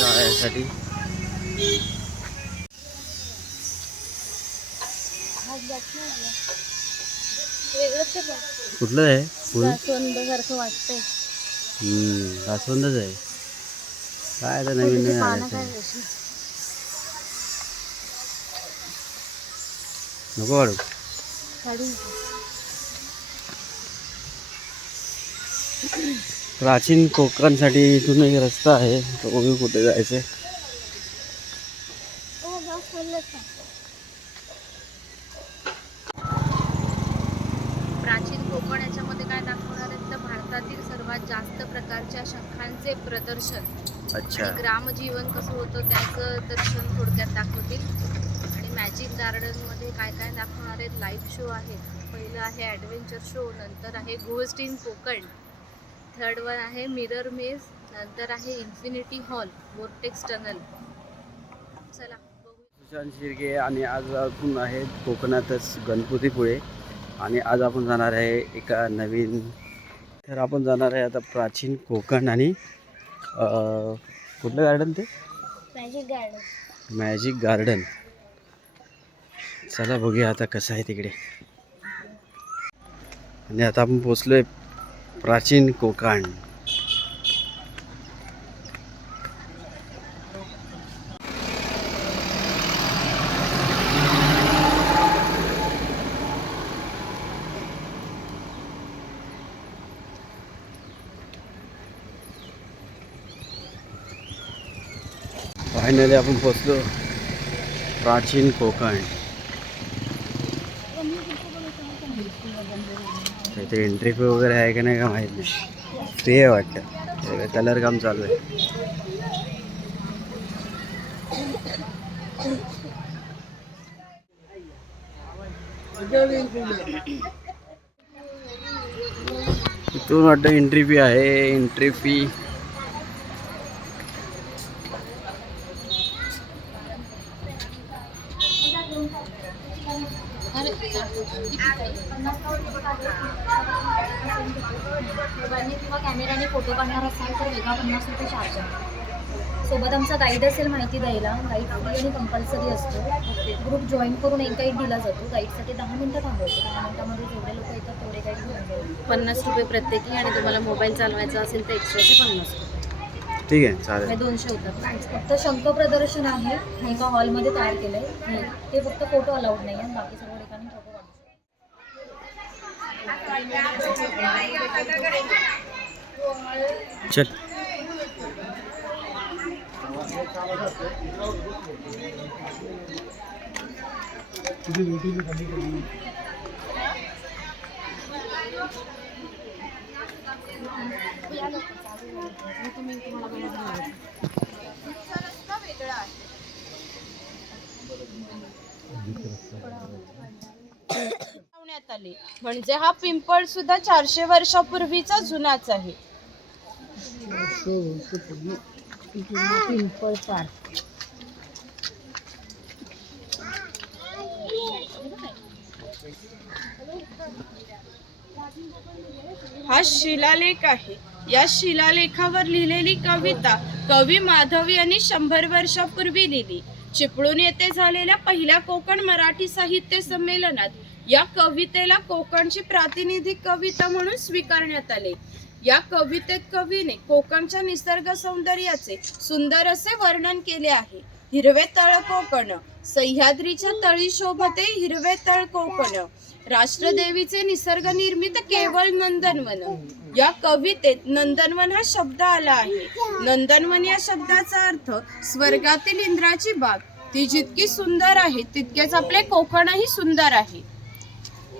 जाण्यासाठी कुठलं आहे फुल? जास्वंदासारखं वाटतंय. जास्वंदच आहे. काय आता नवीन नवीन आलं नको वाढू. प्राचीन कोकणसाठी इथून एक रस्ता आहे, तो बघू कुठे जायचंय. प्राचीन कोकण याच्यामध्ये काय दाखवणार आहेत तर भारतातील सर्वात जास्त प्रकारच्या शंखांचे प्रदर्शन अच्छा. आणि ग्रामजीवन कसं होतं त्याचं दर्शन थोडक्यात दाखवतील. आणि मॅजिक गार्डनमध्ये काय काय दाखवणार आहेत, लाईव्ह शो आहेत. पहिलं आहे ॲडव्हेंचर शो, नंतर आहे ghost in Konkan, third one आहे मिरर मेज, नंतर आहे इन्फिनिटी हॉल, वोर्टेक्स टनल. चला बघू. सुशांत शिर्के आणि आज आपण आहे कोकणातच गणपतीपुळे आणि आज आपण जाणार आहे एका नवीन. तर आपण जाणार आहे आता प्राचीन कोकण आणि कुठलं गार्डन ते? Magic garden. Magic garden. चला बघूया आता कसं आहे तिकडे. आणि आता आपण पोचलोय प्राचीन कोकण. फायनली आपण पोचलो प्राचीन कोकण. इथे एंट्री फी वगैरे आहे का नाही का माहीत नाही. फ्री आहे वाटतं. कलर काम चालू आहे. इथून वाटतं एंट्री फी आहे. एंट्री फी किंवा कॅमेराने फोटो काढणार असाल तर वेगळा 50 रुपये चार्ज आहे. सोबत आमचा गाईड असेल माहिती द्यायला. गाईड फ्री आणि कंपल्सरी असतो. ग्रुप जॉईन करून एक गाईड दिला जातो. गाईडसाठी 10 मिनिटं थांबवतो. 10 मिनिटामध्ये जेवढे लोक येतात तेवढे गाईड घेऊन जाईल. 50 रुपये प्रत्येकी. आणि तुम्हाला मोबाईल चालवायचा असेल तर एक्स्ट्राचे 50 रुपये. ठीक आहे, चालेल. 200 होतात. फक्त शंख प्रदर्शन आहे, एका हॉलमध्ये तयार केलं आहे. ते फक्त फोटो अलाउड नाही आहे. बाकी सर्व ठिकाणी फोटो काढू. चल. आले म्हणजे हा पिंपळ सुद्धा 400 वर्षापूर्वीचा जुनाच आहे. पिंपळ हा शिलालेख आहे. या शिलालेखावर लिहिलेली कविता कवी माधव यांनी 100 वर्षापूर्वी लिहिली. चिपळूण येथे झालेल्या पहिल्या कोकण मराठी साहित्य संमेलनात या कवितेला कोकणची प्रातिनिधिक कविता म्हणून स्वीकारण्यात आले. या कवितेत कवीने कोकणच्या निसर्ग सौंदर्याचे सुंदर असे वर्णन केले आहे. हिरवे तळ कोकण, सह्याद्रीच्या तळी शोभते हिरवे तळ कोकण, राष्ट्रदेवीचे निसर्ग निर्मित केवळ नंदनवन. या कवितेत नंदनवन हा शब्द आला आहे. नंदनवन या शब्दाचा अर्थ स्वर्गातील इंद्राची बाग. ती जितकी सुंदर आहे तितकेच आपले कोकणही सुंदर आहे.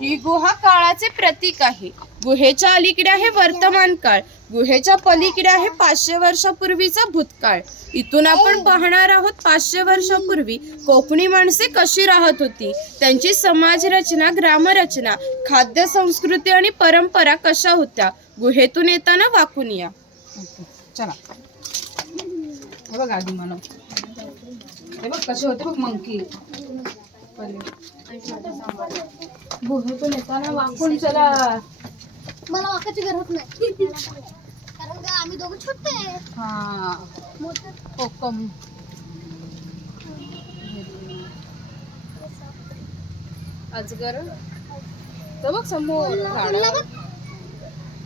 ही गुहा काळाचे प्रतीक आहे. गुहेच्या अलीकडे आहे वर्तमान काळ, गुहेच्या पलीकडे आहे 500 वर्षापूर्वीचा भूतकाळ. इथून आपण पाहणार आहोत 500 वर्षापूर्वी कोकणी माणसे कशी राहत होती, त्यांची समाज रचना, ग्रामरचना, खाद्य संस्कृती आणि परंपरा कशा होत्या. गुहेतून येताना वाकून या. चला हे बघ आधी मला हे बघ कसे होते बघ मंकी. गुहेतून येताना वाकून चला. मला वाकायची गरज नाही कारण का आम्ही दोघं छोटे आहे. हा मोठं कोकम अजगर तो बघ समोर झाडावर.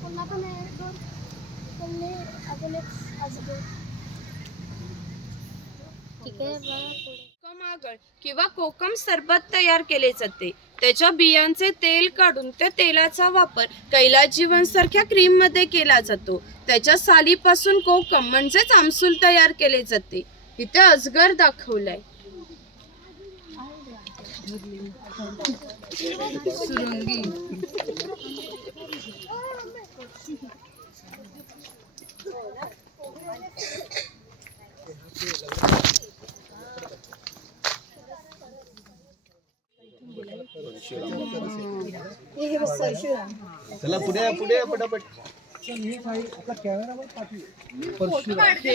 पुन्हा पण आहे दोन. पुन्हा अजून एक अजून. ठीक आहे कोकम आगळ किंवा कोकम सरबत तयार केले जाते. त्याच्या बियांचे तेल काढून त्या तेलाचा वापर कैलास जीवन सारख्या क्रीम मध्ये केला जातो. त्याच्या सालीपासून कोकम म्हणजेच आमसूल तयार केले जाते. इथे अजगर दाखवलाय. सुरंगी चला पुढे पुढे पटापट. हे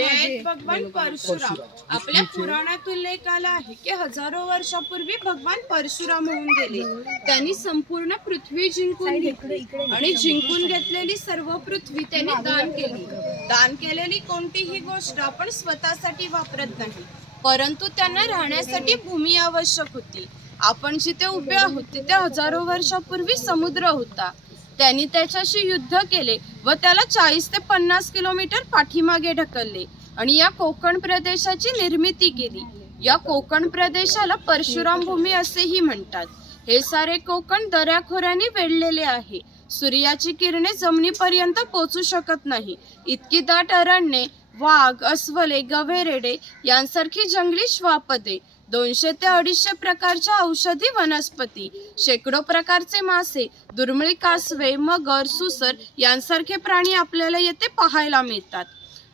आहेत भगवान परशुराम. आपल्या पुराणात उल्लेख आला आहे की हजारो वर्षापूर्वी भगवान परशुराम होऊन गेले. त्यांनी संपूर्ण पृथ्वी जिंकून घेतली आणि जिंकून घेतलेली सर्व पृथ्वी त्यांनी दान केली. दान केलेली कोणतीही गोष्ट आपण स्वतःसाठी वापरत नाही, परंतु त्यांना राहण्यासाठी भूमी आवश्यक होती. आपण जिथे उभे आहोत तिथे हजारो वर्षापूर्वी समुद्र होता. त्यांनी त्याच्याशी युद्ध केले व त्याला 40 ते 50 किलोमीटर पाठीमागे ढकलले आणि या कोकण प्रदेशाची निर्मिती केली. या कोकण प्रदेशाला परशुराम भूमी असेही म्हणतात. हे सारे कोकण दऱ्याखोऱ्यांनी वेढलेले आहे. सूर्याची किरणे जमिनीपर्यंत पोहोचू शकत नाही. इतकी दाट अरण्ये, वाघ, अस्वले, गवेरेडे यांसारखी जंगली श्वापदे, 200 ते 250 प्रकारच्या औषधी वनस्पती, शेकडो प्रकारचे मासे, दुर्मिळ कासवे, मगर, सुसर यांसारखे प्राणी आपल्याला येथे पाहायला मिळतात.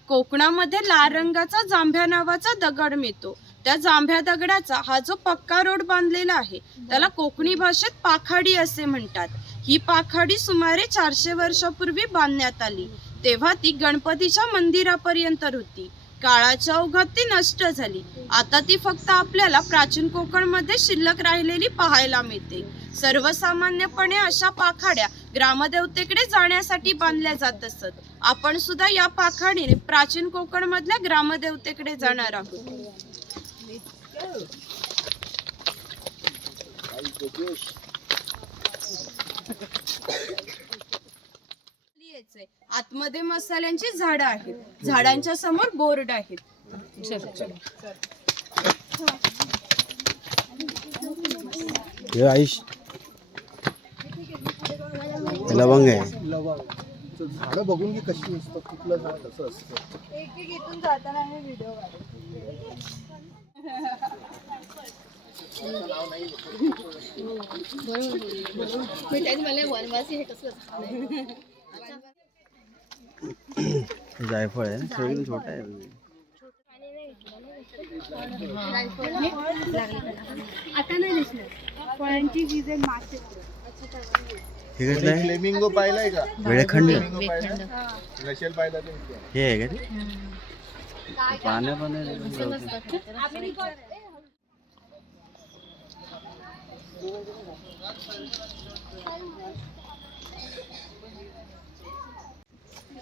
कोकणामध्ये लाल रंगाचा जांभ्या नावाचा दगड मिळतो. त्या जांभ्या दगडाचा हा जो पक्का रोड बांधलेला आहे त्याला कोकणी भाषेत पाखाडी असे म्हणतात. ही पाखाडी सुमारे 400 वर्षापूर्वी बांधण्यात आली. तेव्हा ती गणपतीच्या मंदिरापर्यंत होती. काळाच्या ओघात ती नष्ट झाली. आता ती फक्त आपल्याला प्राचीन कोकणमध्ये शिल्लक राहिलेली पाहायला मिळते. सर्वसामान्यपणे अशा पाखाड्या ग्रामदेवतेकडे जाण्यासाठी बांधल्या जात असत. आपण सुद्धा या पाखाडीने प्राचीन कोकण मधल्या ग्रामदेवतेकडे जाणार आहोत. आतमध्ये मसाल्यांची झाडं आहेत. झाडांच्या समोर बोर्ड आहेत. आयुष लवंग आहे. झाडं बघून की कशी असतं, कुठलं झाड कसं असतं. एक इथून जाताना आम्ही व्हिडिओ जायफळ आहे ना, एकदम छोटा आहे. आता नाही दिसणार. फळांची बीज आहेत, मासे. हे कसलं आहे? फ्लेमिंगो पाहिलाय का? वेळखंड रशेल पाहिला ते. हे आहे का ते? पाण्या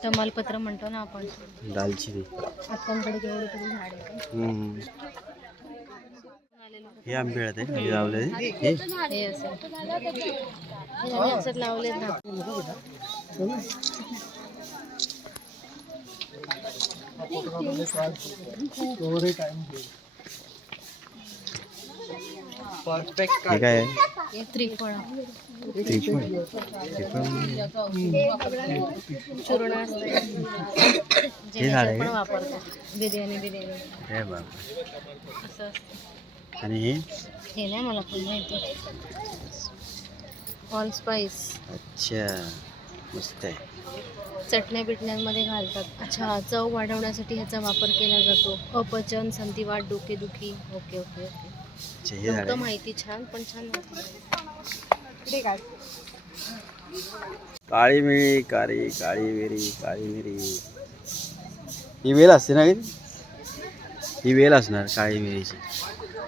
तमालपत्र म्हणतो ना आपण. दालचिनी. आपल्याकडे केवढे तरी झाड आहे. हे आंबे आहेत हे लावले. हे असं लावले ना. परफेक्ट. हे काय आहे? त्रिफळ चूर्ण हे झाड आहे पण का? वापरतात बिर्याणी. हे बाबा. असं असतं. आणि हे हे नाही मला पण माहिती. All spice. अच्छा, मस्त आहे. चटण्या बिटण्यांमध्ये घालतात. अच्छा, चव वाढवण्यासाठी ह्याचा वापर केला जातो. अपचन, संधिवात, डोकेदुखी. Okay okay okay. अच्छा, हे झाड फक्त आहे. माहिती छान, पण छान माहिती. काळी मिरी, काळी मिरी. ही वेल असते ना? ही वेल असणार काळी मिरीची.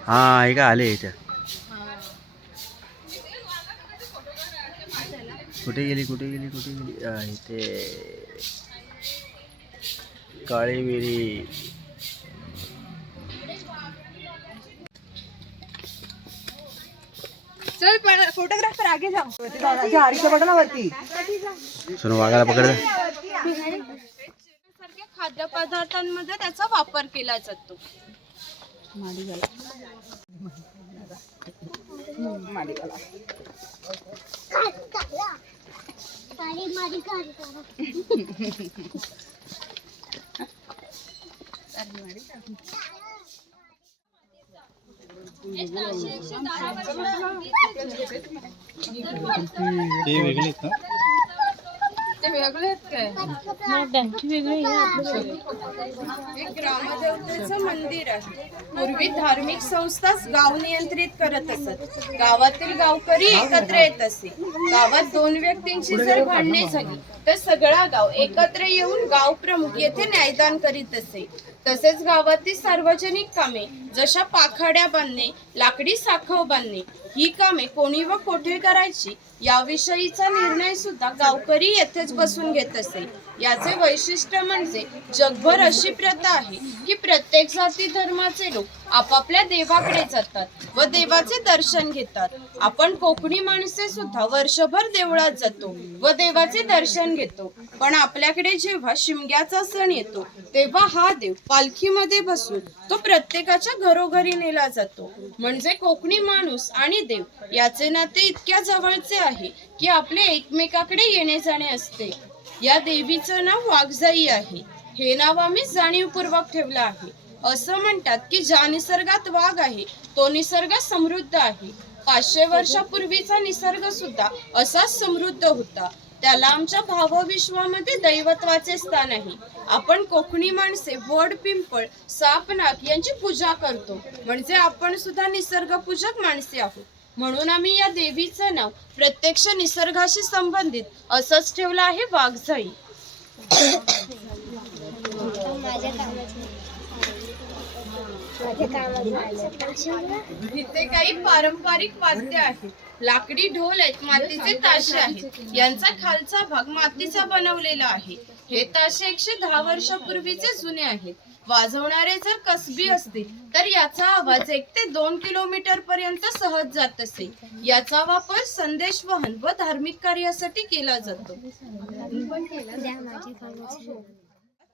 हा, हे काय आले इथं. कुठे गेली इथे. काळी मिरी. चल फोटोग्राफर आगे जाओ. सोनू वाघाला पकड. सारख्या खाद्यपदार्थांमध्ये त्याचा वापर केला जातो. ते वेगळे आहेत ना? ते वेगळे आहेत काय? हे ग्रामदेवतेचं मंदिर आहे. पूर्वी धार्मिक संस्थाच गाव नियंत्रित करत असत. गावातील गावकरी एकत्र येत असे. गावात दोन व्यक्तींची जर भांडणे झाली तर सगळा गाव एकत्र येऊन गाव प्रमुख येथे न्यायदान करीत असे. तसेच गावातील सार्वजनिक कामे जशा पाखाड्या बांधणे, लाकडी साखव बांधणे ही कामे कोणी व कोठे करायची याविषयीचा निर्णय सुद्धा गावकरी येथेच बसून घेत असे. याचे वैशिष्ट्य म्हणजे जगभर अशी प्रथा आहे की प्रत्येक जाती धर्माचे लोक आपापल्या देवाकडे जातात व देवाचे दर्शन घेतात. आपण कोकणी माणसे सुद्धा वर्षभर देवळात जातो व देवाचे दर्शन घेतो. पण आपल्याकडे जेव्हा शिमग्याचा सण येतो तेव्हा हा देव पालखीमध्ये बसून तो प्रत्येकाच्या घरोघरी नेला जातो. म्हणजे कोकणी माणूस आणि देव याचे नाते इतक्या जवळचे आहे की आपले एकमेकाकडे येणे जाणे असते. या देवीचं नाव वाघजाई आहे. हे नाव आम्ही जाणीवपूर्वक ठेवलं आहे. असं म्हणतात की ज्या निसर्गात वाघ आहे तो निसर्ग समृद्ध आहे. 500 वर्षापूर्वीचा निसर्ग सुद्धा असाच समृद्ध होता. त्याला आमच्या भावविश्वामध्ये दैवत्वाचे स्थान आहे. आपण कोकणी माणसे वड, पिंपळ, साप, नाग यांची पूजा करतो. म्हणजे आपण सुद्धा निसर्गपूजक माणसे आहोत. म्हणून आम्ही या देवीचं नाव प्रत्यक्ष निसर्गाशी संबंधित असंच ठेवलं आहे, वाघजाई. इथे काही पारंपरिक वाद्य आहेत. लाकडी ढोल आहेत, मातीचे ताशे आहेत. यांचा खालचा भाग मातीचा बनवलेला आहे. हे ताशे 110 वर्षापूर्वीचे जुने आहेत. वाजवणारे जर कसबी असतील तर याचा आवाज 1 ते 2 किलोमीटर पर्यंत सहज जात असे. याचा वापर संदेश वहन व धार्मिक कार्यासाठी केला जातो.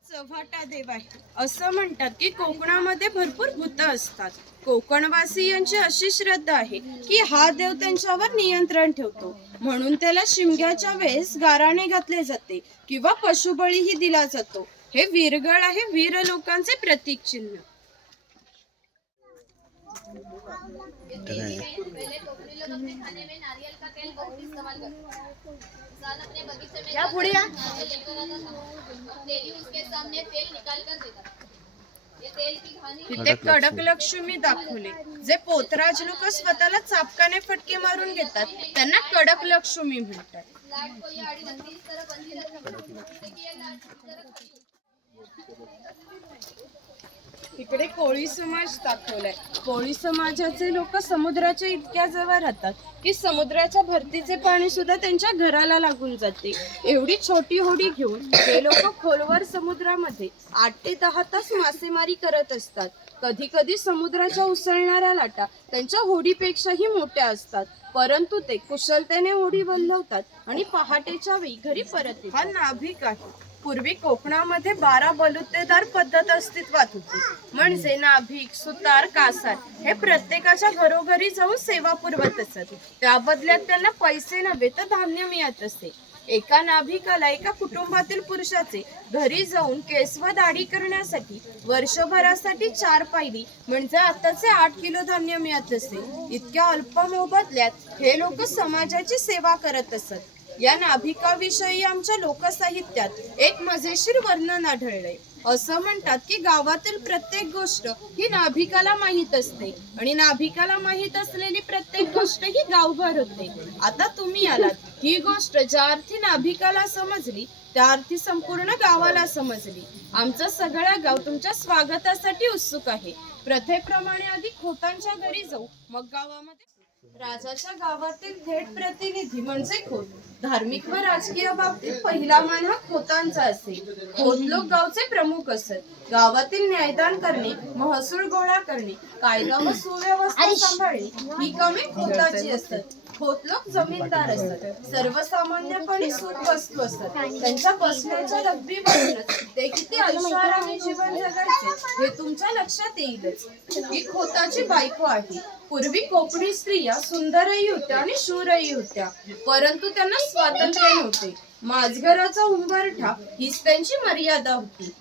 चव्हाटा देव आहे. असं म्हणतात की कोकणामध्ये भरपूर भूत असतात. कोकणवासियांची अशी श्रद्धा आहे की हा देव त्यांच्यावर नियंत्रण ठेवतो. म्हणून त्याला शिमग्याच्या वेळेस गाराणे घातले जाते किंवा पशुबळीही दिला जातो. हे वीरगळ आहे, वीर लोकांचे प्रतीक चिन्ह. इथे कडक लक्ष्मी दाखवले. जे पोतराज लोक स्वतःला चापकाने फटके मारून घेतात त्यांना कडक लक्ष्मी म्हणतात. इकडे कोळी समाज दाखवलाय. कोळी समाजाचे लोक समुद्राच्या इतक्या जवळ राहतात की समुद्राच्या भरतीचे पाणी सुद्धा त्यांच्या घराला लागून जाते. एवढी छोटी होडी घेऊन हे लोक खोलवर समुद्रामध्ये 8 ते 10 तास मासेमारी करत असतात. कधी कधी समुद्राच्या उसळणाऱ्या लाटा त्यांच्या होडीपेक्षाही मोठ्या असतात. परंतु ते कुशलतेने होडी वल्हवतात आणि पहाटेच्या वेळी घरी परत येतात. हा नाभिक आहे. पूर्वी कोकणामध्ये 12 बलुतेदार पद्धत अस्तित्वात होती. म्हणजे नाभिक, सुतार, कासार हे प्रत्येकाच्या घरोघरी जाऊन सेवा पुरवत असत. त्या बदल्यात त्यांना पैसे नव्हे तर धान्य मिळत असे. एका नाभिकाला एका कुटुंबातील पुरुषाचे घरी जाऊन केस व दाढी करण्यासाठी वर्षभरासाठी 4 पायली म्हणजे आताचे 8 किलो धान्य मिळत असे. इतक्या अल्प मोबदल्यात हे लोक समाजाची सेवा करत असत. या नाभिकाविषयी आमच्या लोकसाहित्यात एक मजेशीर वर्णन आढळलंय. असं म्हणतात की गावातील प्रत्येक गोष्ट ही नाभिकाला माहीत असते आणि नाभिकाला माहीत असलेली प्रत्येक गोष्ट ही गावभर होते. आता तुम्ही आलात. ही गोष्ट ज्या अर्थी नाभिकाला समजली त्या अर्थी संपूर्ण गावाला समजली. आमचं सगळं गाव तुमच्या स्वागतासाठी उत्सुक आहे. प्रथेप्रमाणे आधी खोतांच्या घरी जाऊ, मग गावामध्ये. राजाच्या गावातील थेट प्रतिनिधी म्हणजे खोत. धार्मिक व राजकीय बाबतीत पहिला मान हा खोतांचा असे. खोत लोक गावचे प्रमुख असत. गावातील न्यायदान करणे, महसूल गोळा करणे, कायदा व सुव्यवस्था सांभाळणे ही कामे खोताची असतात. खोत लोक जमीनदार असतात. सर्वसामान्यपणे सुख वस्तू असतात. त्यांच्या बसण्याच्या डब्बीवरूनच ते किती ऐषारामी जीवन जगायचे हे तुमच्या लक्षात येईलच. ही खोताची बायको आहे. पूर्वी कोकणी स्त्रिया सुंदरही होत्या आणि शूरही होत्या, परंतु त्यांना स्वातंत्र्य नव्हते. माझघराचा उंबरठा हीच त्यांची मर्यादा होती.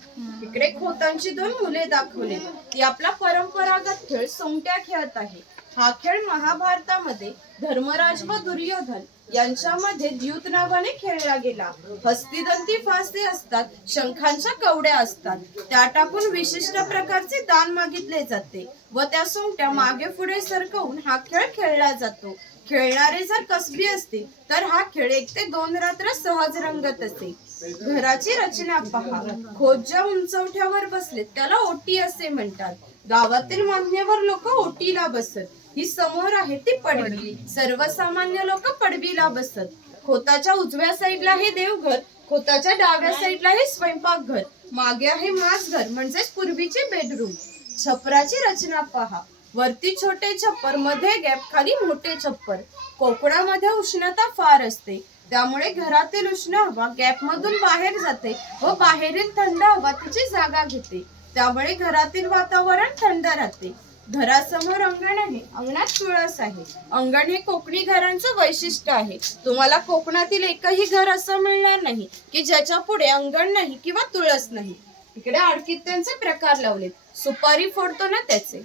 इकडे खोतांची 2 मुले दाखवली. ती आपला परंपरागत खेळ सोंगट्या खेळत आहे. हा खेळ महाभारतामध्ये धर्मराज व दुर्योधन यांच्यामध्ये द्यूत नावाने खेळला गेला. हस्तिदंती फासे असतात, शंखांच्या कवड्या असतात. त्या टाकून विशिष्ट प्रकारचे दान मागितले जाते व त्या सोंगट्या मागे पुढे सरकवून हा खेळ खेळला जातो. खेळणारे जर कसबी असतील तर हा खेळ 1 ते 2 रात्र सहज रंगत असे. घराची रचना पहा. खोत ज्या उंचवठ्यावर बसले त्याला ओटी असे म्हणतात. गावातील मान्यवर लोक ओटीला बसत. ही समोर आहे ती पडवी. सर्वसामान्य लोक पडवीला बसत. खोताच्या उजव्या साईडला हे देवघर, खोताच्या डाव्या साईडला हे स्वयंपाकघर, मागे आहे माझघर म्हणजेच पूर्वीचे बेडरूम. छपराची रचना पहा. वरती छोटे छप्पर, मध्ये गॅप, खाली मोठे छप्पर. कोकणामध्ये उष्णता फार असते, त्यामुळे घरातील उष्ण हवा गॅप मधून बाहेर जाते व बाहेरील थंड हवा तिची जागा घेते. त्यामुळे घरातील वातावरण थंड राहते. घरासमोर अंगण आहे. अंगणात तुळस आहे. अंगण हे कोकणी घरांचं वैशिष्ट्य आहे. तुम्हाला कोकणातील एकही घर असं मिळणार नाही की ज्याच्या पुढे अंगण नाही किंवा तुळस नाही. इकडे आडकित्त्यांचे प्रकार लावलेत. सुपारी फोडतो ना त्याचे.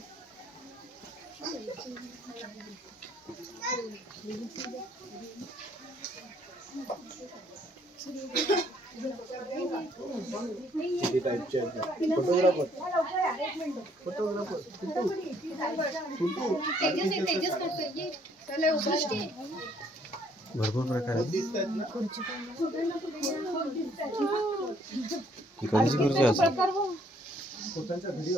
भरपूर प्रकार आहेत. ही कधीची खुर्ची असेल? खोतांच्या घरी